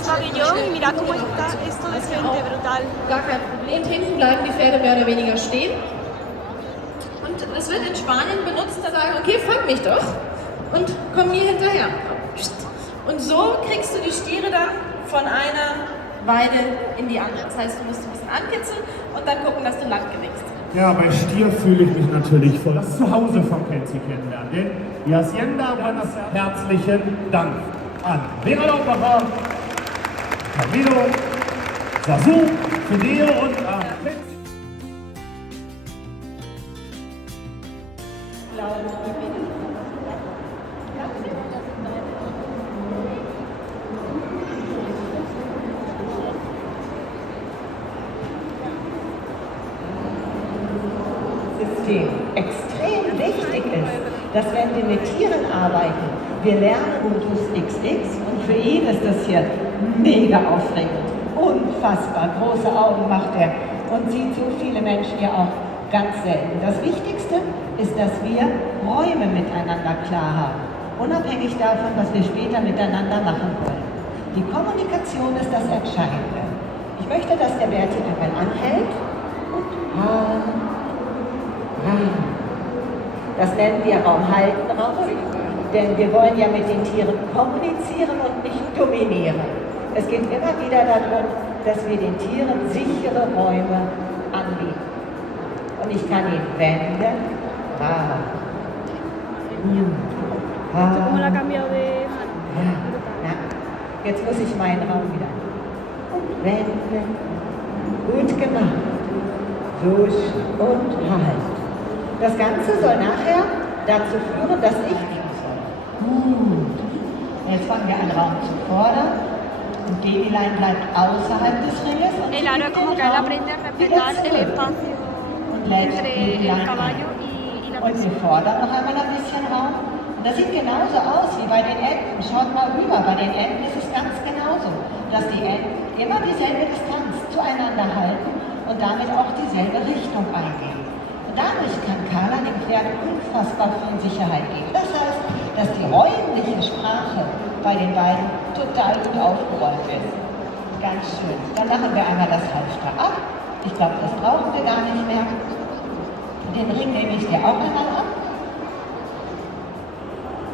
el pabellón y mira cómo está esto de gente, brutal. Gar kein Problem. Hinten bleiben die Pferde mehr oder weniger stehen. Und es wird in Spanien benutzt, da sagen, okay, fang mich doch und komm mir hinterher. Und so kriegst du die Stiere dann von einer Weide in die andere. Das heißt, du musst ein bisschen ankitzeln und dann gucken, dass du lang gewickst. Ja, bei Stier fühle ich mich natürlich voll. Das Zuhause von Kenzie kennenlernen. Denn die Hacienda, ganz herzlichen Dank an Vera Laubacher, Camilo, Sasu, Fideo und System extrem wichtig ist, dass wenn wir mit Tieren arbeiten, wir lernen Modus XX und für ihn ist das hier mega aufregend. Unfassbar große Augen macht er und sieht so viele Menschen ja auch ganz selten. Das Wichtigste ist, dass wir Räume miteinander klar haben, unabhängig davon, was wir später miteinander machen wollen. Die Kommunikation ist das Entscheidende. Ich möchte, dass der Berti einmal anhält und das nennen wir Raum-Halten-Raum, denn wir wollen ja mit den Tieren kommunizieren und nicht dominieren. Es geht immer wieder darum, dass wir den Tieren sichere Räume anbieten. Und ich kann ihn wenden. Jetzt muss ich meinen Raum wieder wenden. Gut gemacht. Wusch und halt. Das Ganze soll nachher dazu führen, dass ich gut. Jetzt fangen wir an, Raum zu fordern. Und Babyline bleibt außerhalb des Ringes. Und El aro como que él aprende a respetar el espacio entre el caballo y la Und wir persona. fordern noch einmal ein bisschen Raum. Und das sieht genauso aus wie bei den Enten. Schaut mal rüber, bei den Enten ist es ganz genauso, dass die Enten immer dieselbe Distanz zueinander halten und damit auch dieselbe Richtung eingehen. Und dadurch kann Carla dem Pferd unfassbar viel Sicherheit geben. Das heißt, dass die räumliche Sprache bei den beiden total gut aufgeräumt ist. Ganz schön. Dann machen wir einmal das Halfter ab. Ich glaube, das brauchen wir gar nicht mehr. Den Ring nehme ich dir auch einmal ab.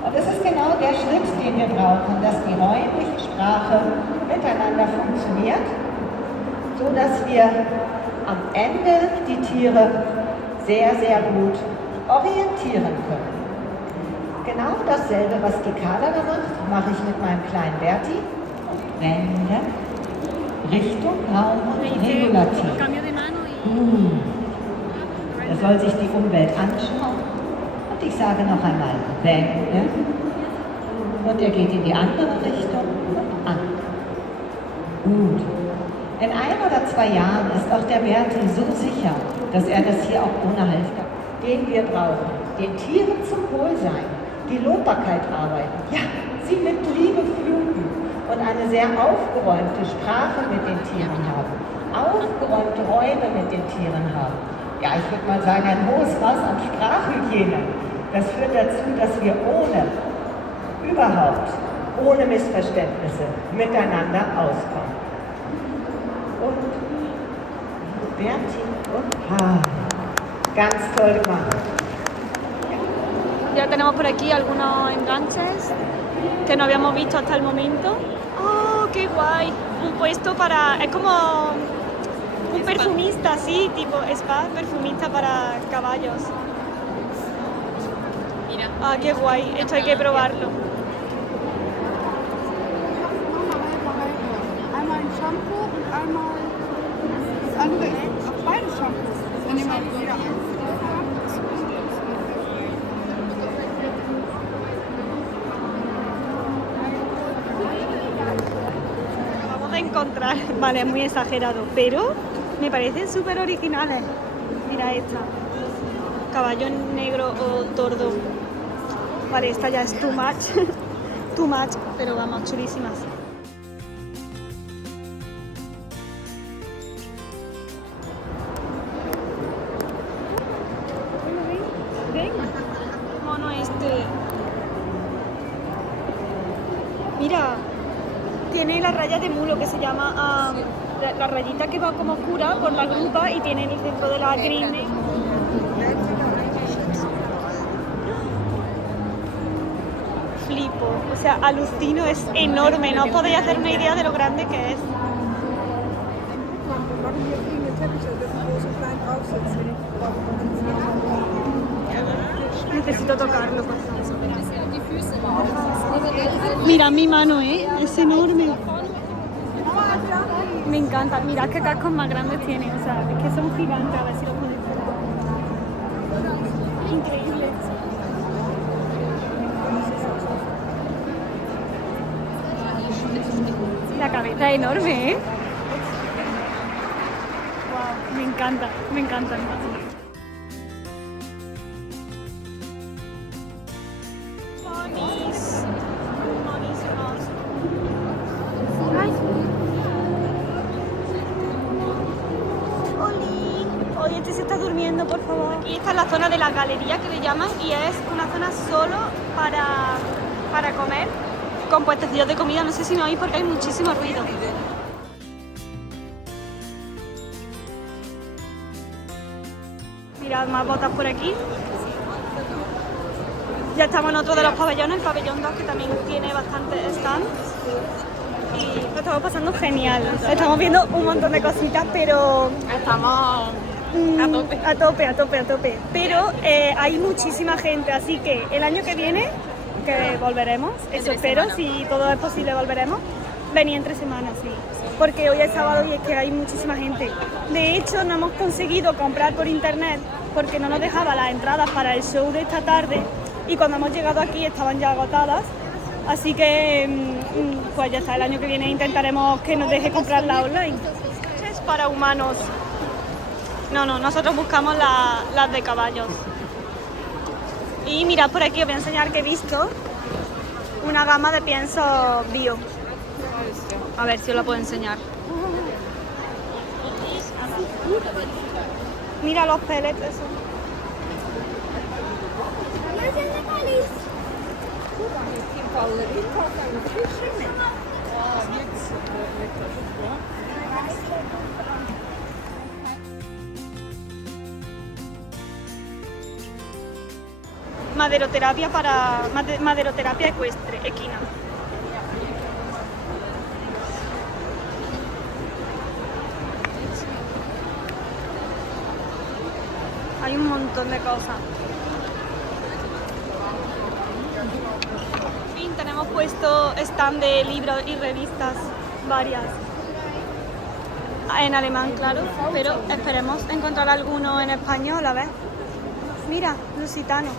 Und das ist genau der Schritt, den wir brauchen, dass die räumliche Sprache miteinander funktioniert, so dass wir am Ende die Tiere sehr, sehr gut orientieren können. Genau dasselbe, was die Carla da mache ich mit meinem kleinen Berti. Wende, Richtung, Raum und Regulativ. Er soll sich die Umwelt anschauen. Und ich sage noch einmal, wende. Und er geht in die andere Richtung und an. Gut. In 1 oder 2 Jahren ist auch der Berti so sicher, dass er das hier auch ohne Halfter, den wir brauchen, den Tieren zum Wohlsein, die Lobbarkeit arbeiten, ja, sie mit Liebe fluten und eine sehr aufgeräumte Sprache mit den Tieren haben, aufgeräumte Räume mit den Tieren haben. Ja, ich würde mal sagen, ein hohes Maß an Sprachhygiene. Das führt dazu, dass wir ohne Missverständnisse miteinander auskommen. Und Berti und ganz toll gemacht. Ya tenemos por aquí algunos enganches que no habíamos visto hasta el momento. ¡Oh, qué guay! Un puesto para... Es como un perfumista, sí, tipo spa, perfumista para caballos. Mira. Ah, qué guay. Esto hay que probarlo. Einmal ein Shampoo und einmal das andere ist auch beide Shampoos. Dann nehmen wir jeder eins. Vamos a encontrar, vale, es muy exagerado, pero me parecen súper originales. Mira esta, caballo negro o tordo. Vale, esta ya es too much, pero vamos, chulísimas. Ven, mono este. Mira, tiene la raya de mulo que se llama la rayita que va como oscura por la grupa y tiene en el centro de la gris. Flipo, o sea, alucino, es enorme, no os podéis hacer una idea de lo grande que es. Necesito tocarlo, por favor. Mira mi mano, es enorme. Me encanta, mirad qué cascos más grandes tiene, o sea, es que son gigantes, a ver si lo podéis ver. Increíble. La cabeza es enorme, ¿eh? Wow, me encanta, me encanta. Oye, este se está durmiendo, por favor. Aquí está la zona de la galería que le llaman y es una zona solo para comer, con puestecillos de comida. No sé si me oís porque hay muchísimo ruido. Mirad más botas por aquí. Ya estamos en otro de los pabellones, el pabellón 2, que también tiene bastantes stands. Y lo estamos pasando genial. Estamos viendo un montón de cositas, pero Estamos a tope. Pero hay muchísima gente, así que el año que viene, que volveremos, eso espero, si todo es posible volveremos, venir entre semanas, sí. Porque hoy es sábado y es que hay muchísima gente. De hecho, no hemos conseguido comprar por internet porque no nos dejaba las entradas para el show de esta tarde y cuando hemos llegado aquí estaban ya agotadas. Así que, pues ya está, el año que viene intentaremos que nos deje comprarla online. Es para humanos. No, nosotros buscamos las de caballos. Y mirad por aquí, os voy a enseñar que he visto una gama de pienso bio. A ver si os la puedo enseñar. Mira los pellets, eso. Maderoterapia ecuestre, equina. Hay un montón de cosas. En fin, tenemos puesto stand de libros y revistas varias. En alemán, claro, pero esperemos encontrar alguno en español, a ver. Mira, lusitano.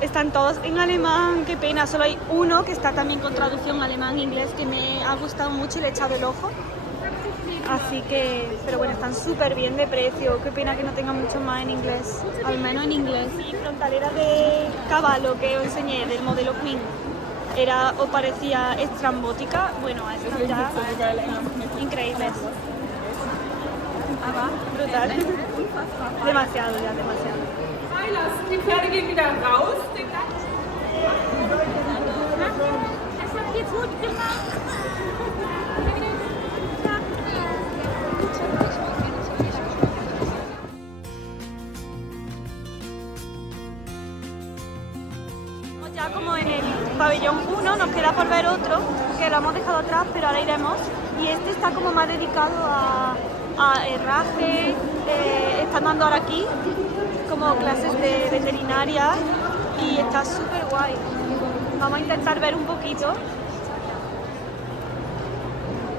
Están todos en alemán, qué pena, solo hay uno que está también con traducción alemán-inglés que me ha gustado mucho y le he echado el ojo. Así que, pero bueno, están súper bien de precio, qué pena que no tenga mucho más en inglés, al menos en inglés. Y frontalera de caballo que os enseñé, del modelo Queen, os parecía estrambótica, bueno, están ya increíbles. Ah, va, brutal. Demasiado. Die Pferde gehen wieder raus. Das habt ihr gut gemacht. Ya como en el pabellón 1 nos queda por ver otro, que lo hemos dejado atrás, pero ahora iremos. Y este está como más dedicado a herraje, están dando ahora aquí como clases de veterinaria y está súper guay. Vamos a intentar ver un poquito.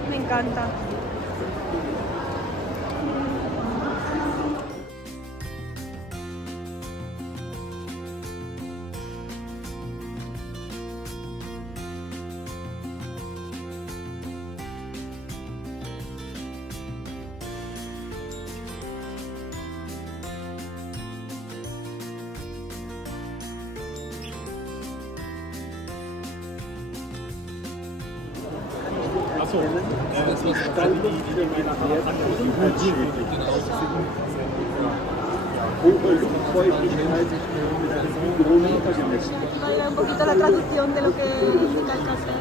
Me encanta. hohe Luftfeuchtigkeit mit einem Hygrometer gemessen. Vaya un poquito la traducción de lo que indica el cartel.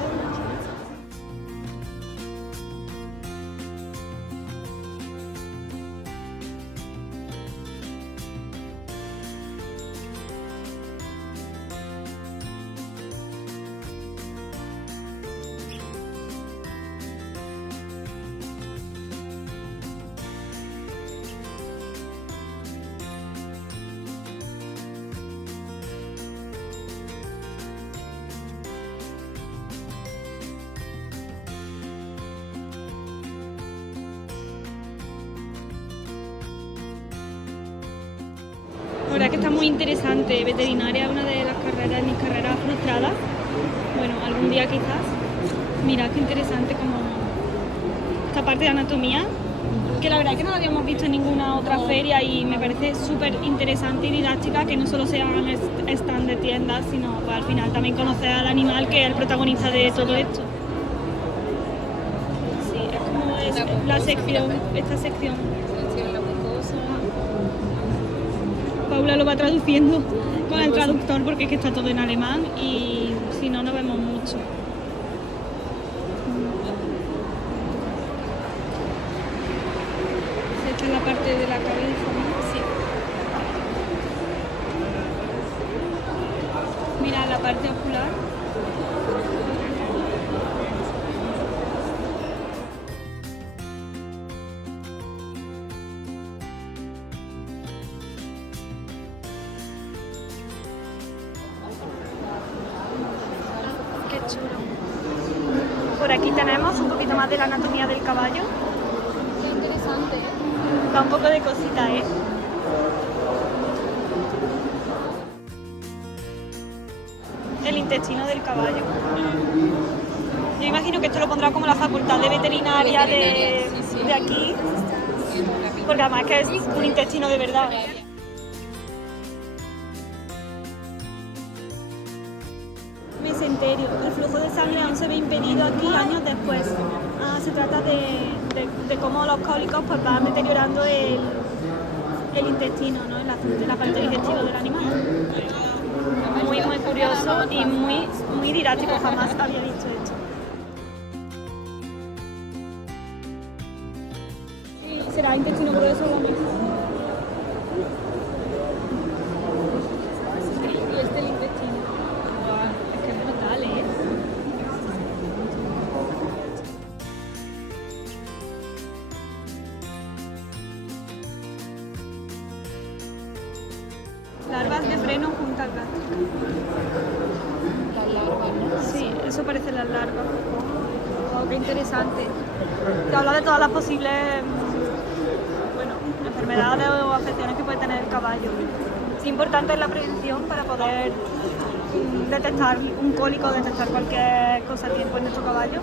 La verdad que está muy interesante. Veterinaria es una de las carreras, mis carreras frustradas. Bueno, algún día quizás. Mirad qué interesante como esta parte de anatomía, que la verdad es que no la habíamos visto en ninguna otra feria y me parece súper interesante y didáctica que no solo sean stand de tiendas, sino pues, al final también conocer al animal que es el protagonista de todo esto. Sí, es como esta sección. Paula lo va traduciendo con el traductor porque es que está todo en alemán y si no, no vemos mucho. Esta es la parte de la cabeza, ¿no? Sí. Mira la parte ocular. Qué chulo. Por aquí tenemos un poquito más de la anatomía del caballo. Qué interesante, ¿eh? Da un poco de cosita, ¿eh? El intestino del caballo. Yo imagino que esto lo pondrá como la facultad de veterinaria de aquí, porque además que es un intestino de verdad. Mesenterio. El flujo de sangre aún se ve impedido aquí años después. Se trata de cómo los cólicos pues, van deteriorando el intestino, ¿no? la parte digestiva del animal. Muy, muy curioso y muy, muy didáctico. Jamás había visto esto. Sí, será intestino grueso o no. Y este es el intestino. Es que es brutal, ¿eh? Larvas de freno junto al gástrico. Las larvas, ¿no? Sí, eso parecen las larvas. Wow, qué interesante. Te habla de todas las posibles enfermedades o afecciones que puede tener el caballo. Es importante la prevención para poder detectar un cólico, detectar cualquier cosa a tiempo en nuestro caballo.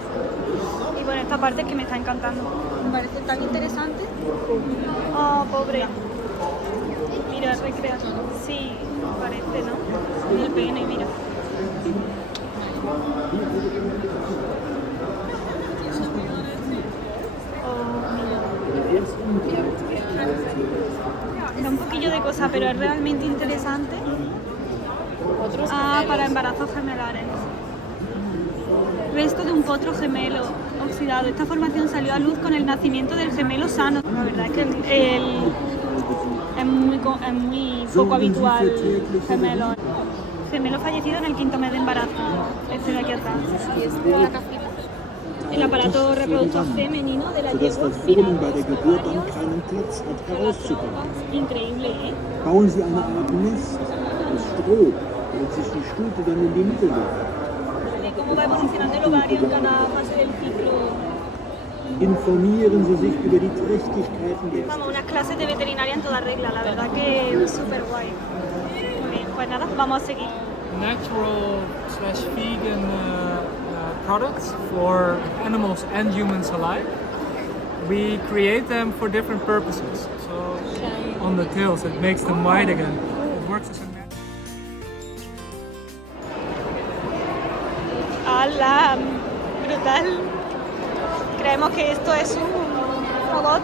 Y bueno, esta parte es que me está encantando. Me parece tan interesante. Oh, pobre. Mira, recreación. Sí, parece, ¿no? Y el pene, mira. Da un poquillo de cosa, pero es realmente interesante. Para embarazos gemelares. Resto de un potro gemelo oxidado. Esta formación salió a luz con el nacimiento del gemelo sano. La verdad es que es muy poco habitual gemelo. Gemelo fallecido en el 5º mes de embarazo. Este de aquí atrás. Y es de la cajita. El aparato reproductor femenino de la sodass yegua. das Fohlen bei der Geburt dann keinen Platz hat, herauszukommen. Increíble, ¿eh? Bauen Sie eine Art Nest aus Stroh, damit sich die Stute dann in die Mitte legt. ¿Cómo va evolucionando el ovario en cada fase del ciclo? Informieren Sie sich über die Trächtigkeiten der Vamos, unas clases de veterinaria en toda regla, la verdad que es súper guay. Muy bien, pues nada, vamos a seguir. Natural/vegan products for animals and humans alike. We create them for different purposes. So on the tails, it makes them white again. It works as a ¡Hala! Brutal. Creemos que esto es un robot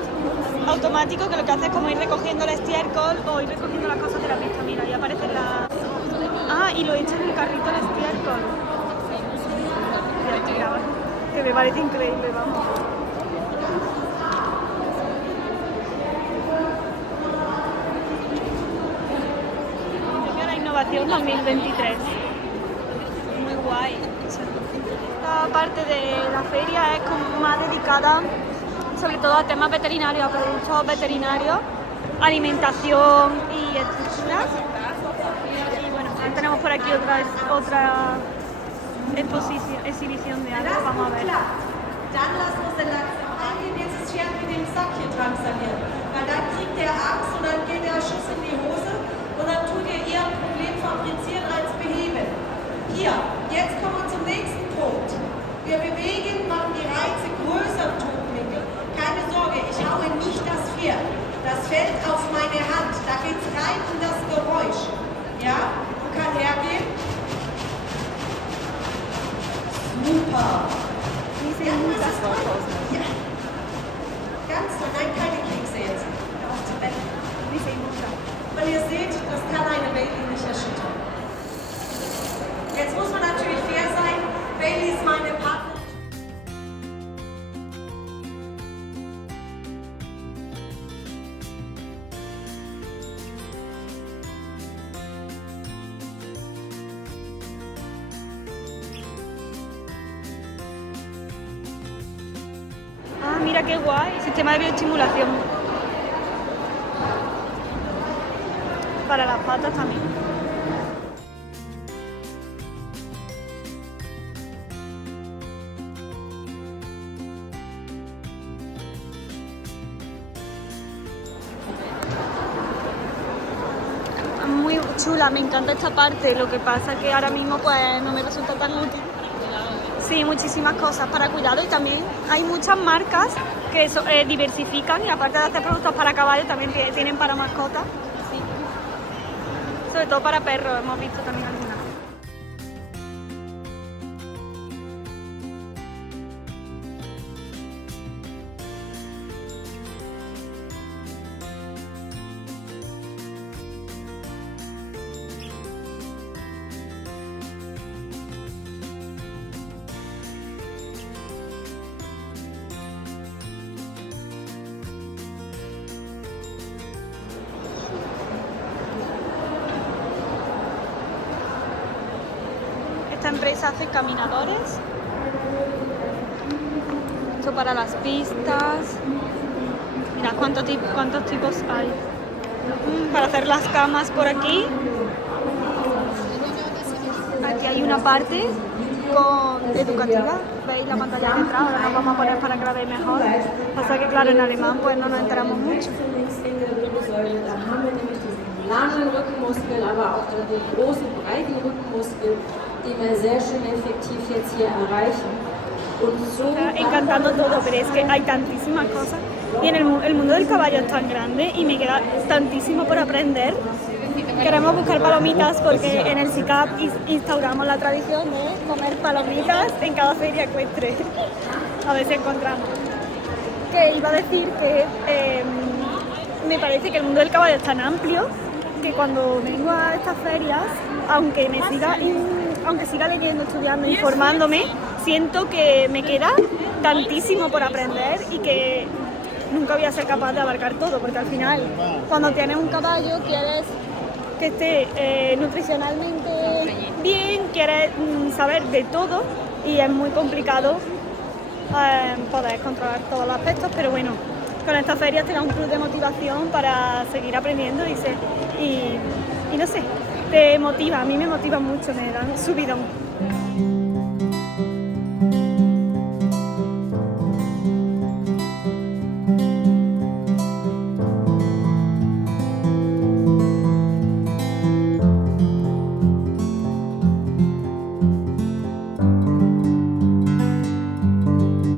automático que lo que hace es como ir recogiendo el estiércol o ir recogiendo las cosas de la pista. Mira, ya aparece la... Ah, y lo echa en el carrito el estiércol. Ya, tía, que me parece increíble, vamos. La innovación 2023. Muy guay. Esta parte de la feria es como más dedicada sobre todo a temas veterinarios, a productos veterinarios, alimentación y estructuras. Y bueno, tenemos por aquí otra exhibición de algo, vamos a ver. Dann lassen wir uns den langsam eingehen, dieses Pferd mit dem Sackchen drangsalieren. Weil dann kriegt der Angst und dann geht der Schuss in die Hose und dann tut ihr ihr Problem fabrizieren als beheben. Hier, jetzt kommen wir zum nächsten Punkt. Wir bewegen, machen die Reize größer im Totwinkel. Keine Sorge, ich haue nicht das Pferd. Das fällt auf meine Hand. Da geht es rein in das Geräusch. Ja, du kannst hergehen. Super. Ja, ganz toll. Nein, keine Kekse jetzt. Auf zu Bett. Weil ihr seht, das kann eine Bailey nicht erschüttern. Jetzt muss man natürlich fair sein. Bailey ist meine Partnerin. Ah, mira qué guay, sistema de bioestimulación. Para las patas también. Muy chula, me encanta esta parte, lo que pasa que ahora mismo pues no me resulta tan útil. Sí, muchísimas cosas para cuidado y también hay muchas marcas que diversifican y aparte de hacer productos para caballos también tienen para mascotas. Sí. Sobre todo para perros, hemos visto también algunas. Esta empresa hace caminadores, esto para las pistas, mira cuántos tipos hay, para hacer las camas por aquí, aquí hay una parte educativa, veis la pantalla de atrás, ahora nos vamos a poner para que la veáis mejor, pasa que claro en alemán pues no nos enteramos mucho. Langen Rückenmuskel, aber auch den großen, breiten Rückenmuskel, den wir sehr schön effektiv jetzt hier erreichen. Und so encantando todo, pero es que hay tantísimas cosas. Y en el mundo del caballo es tan grande y me queda tantísimo por aprender. Queremos buscar palomitas porque en el SICAP instauramos la tradición de comer palomitas en cada feria ecuestre. A ver si encontramos. Que iba a decir que me parece que el mundo del caballo es tan amplio que cuando vengo a estas ferias, aunque siga leyendo, estudiando, informándome, siento que me queda tantísimo por aprender y que nunca voy a ser capaz de abarcar todo, porque al final, cuando tienes un caballo, quieres que esté nutricionalmente bien, quieres saber de todo y es muy complicado poder controlar todos los aspectos, pero bueno, con estas ferias te da un plus de motivación para seguir aprendiendo y no sé, te motiva, a mí me motiva mucho, me dan subidón.